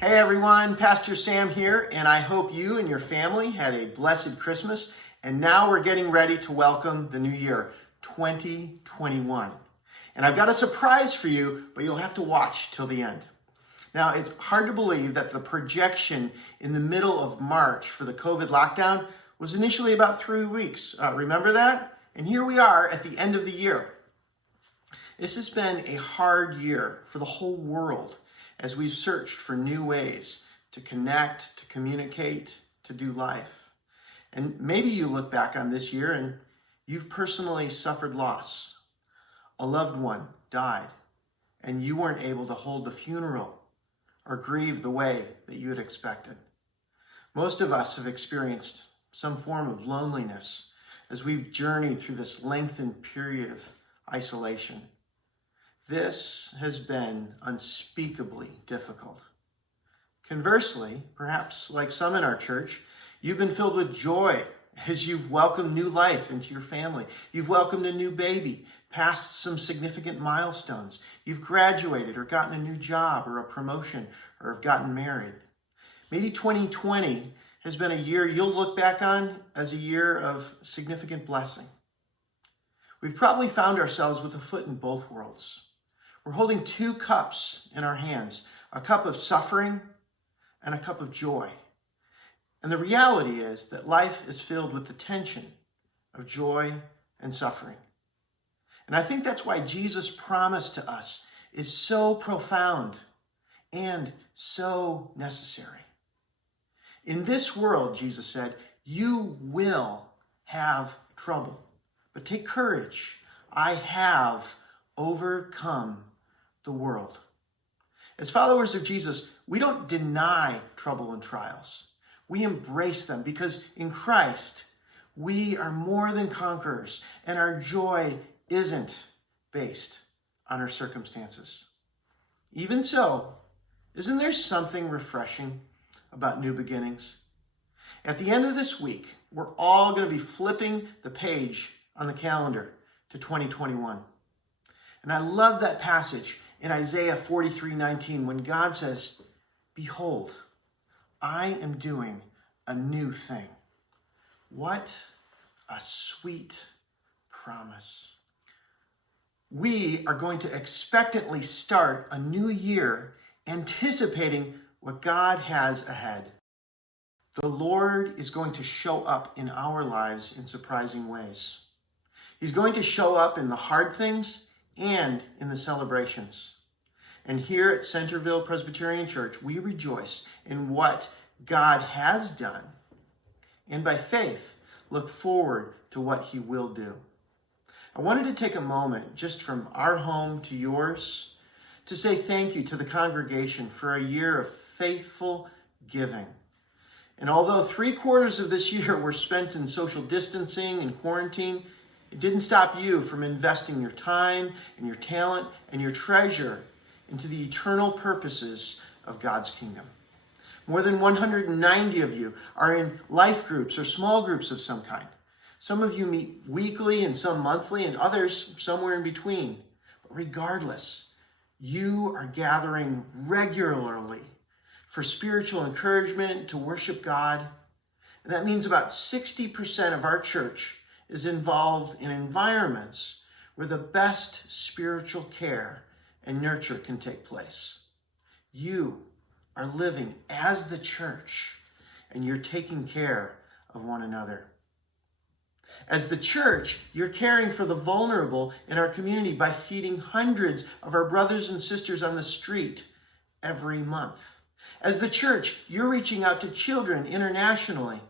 Hey everyone, Pastor Sam here, and I hope you and your family had a blessed Christmas. And now we're getting ready to welcome the new year, 2021. And I've got a surprise for you, but you'll have to watch till the end. Now, it's hard to believe that the projection in the middle of March for the COVID lockdown was initially about 3 weeks. Remember that? And here we are at the end of the year. This has been a hard year for the whole world as we've searched for new ways to connect, to communicate, to do life. And maybe you look back on this year and you've personally suffered loss. A loved one died and you weren't able to hold the funeral or grieve the way that you had expected. Most of us have experienced some form of loneliness as we've journeyed through this lengthened period of isolation. This has been unspeakably difficult. Conversely, perhaps like some in our church, you've been filled with joy as you've welcomed new life into your family. You've welcomed a new baby, passed some significant milestones. You've graduated or gotten a new job or a promotion or have gotten married. Maybe 2020 has been a year you'll look back on as a year of significant blessing. We've probably found ourselves with a foot in both worlds. We're holding two cups in our hands, a cup of suffering and a cup of joy. And the reality is that life is filled with the tension of joy and suffering. And I think that's why Jesus' promise to us is so profound and so necessary. In this world, Jesus said, you will have trouble, but take courage. I have overcome the world. As followers of Jesus, we don't deny trouble and trials. We embrace them because in Christ, we are more than conquerors and our joy isn't based on our circumstances. Even so, isn't there something refreshing about new beginnings? At the end of this week, we're all going to be flipping the page on the calendar to 2021. And I love that passage in Isaiah 43:19 when God says, behold, I am doing a new thing. What a sweet promise. We are going to expectantly start a new year anticipating what God has ahead. The Lord is going to show up in our lives in surprising ways. He's going to show up in the hard things and in the celebrations. And here at Centerville Presbyterian Church, we rejoice in what God has done, and by faith, look forward to what he will do. I wanted to take a moment, just from our home to yours, to say thank you to the congregation for a year of faithful giving. And although 3/4 of this year were spent in social distancing and quarantine, it didn't stop you from investing your time and your talent and your treasure into the eternal purposes of God's kingdom. More than 190 of you are in life groups or small groups of some kind. Some of you meet weekly and some monthly and others somewhere in between. But regardless, you are gathering regularly for spiritual encouragement to worship God. And that means about 60% of our church is involved in environments where the best spiritual care and nurture can take place. You are living as the church, and you're taking care of one another. As the church, you're caring for the vulnerable in our community by feeding hundreds of our brothers and sisters on the street every month. As the church, you're reaching out to children internationally.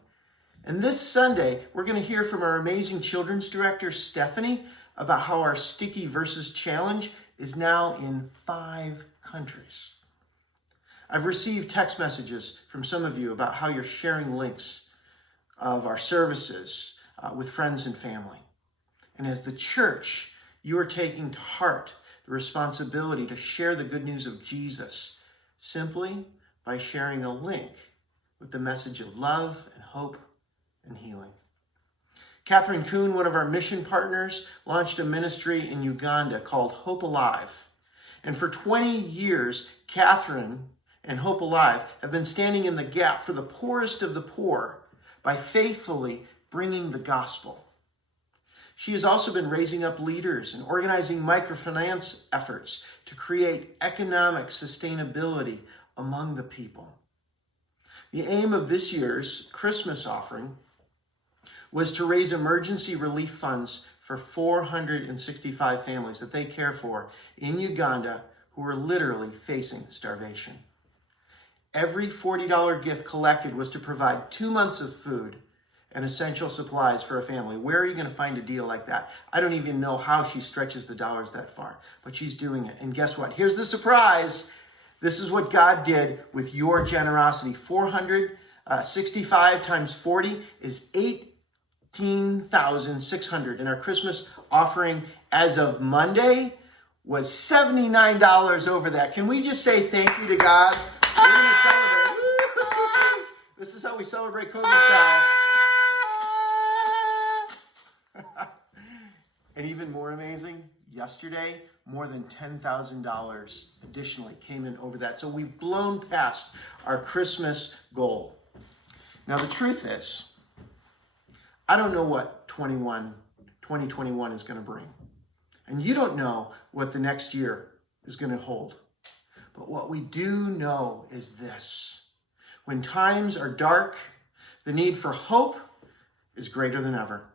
And this Sunday, we're going to hear from our amazing children's director, Stephanie, about how our Sticky Verses Challenge is now in 5 countries. I've received text messages from some of you about how you're sharing links of our services with friends and family. And as the church, you are taking to heart the responsibility to share the good news of Jesus simply by sharing a link with the message of love and hope and healing. Catherine Kuhn, one of our mission partners, launched a ministry in Uganda called Hope Alive. And for 20 years, Catherine and Hope Alive have been standing in the gap for the poorest of the poor by faithfully bringing the gospel. She has also been raising up leaders and organizing microfinance efforts to create economic sustainability among the people. The aim of this year's Christmas offering was to raise emergency relief funds for 465 families that they care for in Uganda who are literally facing starvation. Every $40 gift collected was to provide 2 months of food and essential supplies for a family. Where are you going to find a deal like that? I don't even know how she stretches the dollars that far, but she's doing it. And guess what? Here's the surprise. This is what God did with your generosity. 465 times 40 is 18,600. And our Christmas offering as of Monday was $79 over that. Can we just say thank you to God? We're going to celebrate. This is how we celebrate COVID style. And even more amazing, yesterday, more than $10,000 additionally came in over that. So we've blown past our Christmas goal. Now, the truth is, I don't know what 2021 is going to bring. And you don't know what the next year is going to hold. But what we do know is this. When times are dark, the need for hope is greater than ever.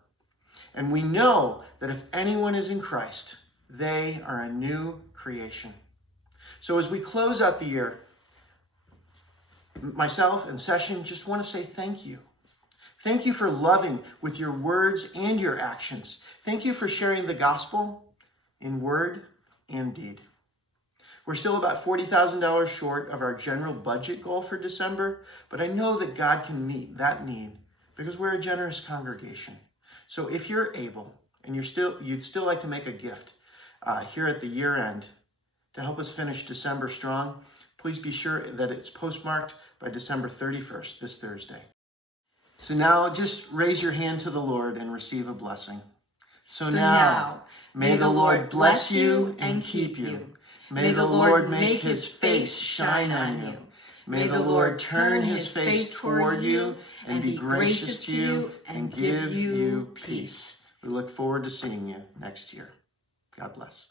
And we know that if anyone is in Christ, they are a new creation. So as we close out the year, myself and Session just want to say thank you. Thank you for loving with your words and your actions. Thank you for sharing the gospel in word and deed. We're still about $40,000 short of our general budget goal for December, but I know that God can meet that need because we're a generous congregation. So if you're able and you'd still like to make a gift here at the year end to help us finish December strong, please be sure that it's postmarked by December 31st, this Thursday. So now just raise your hand to the Lord and receive a blessing. So now, may the Lord bless you and keep you. May the Lord make his face shine on you. May the Lord turn his face toward you and be gracious to you and give you peace. We look forward to seeing you next year. God bless.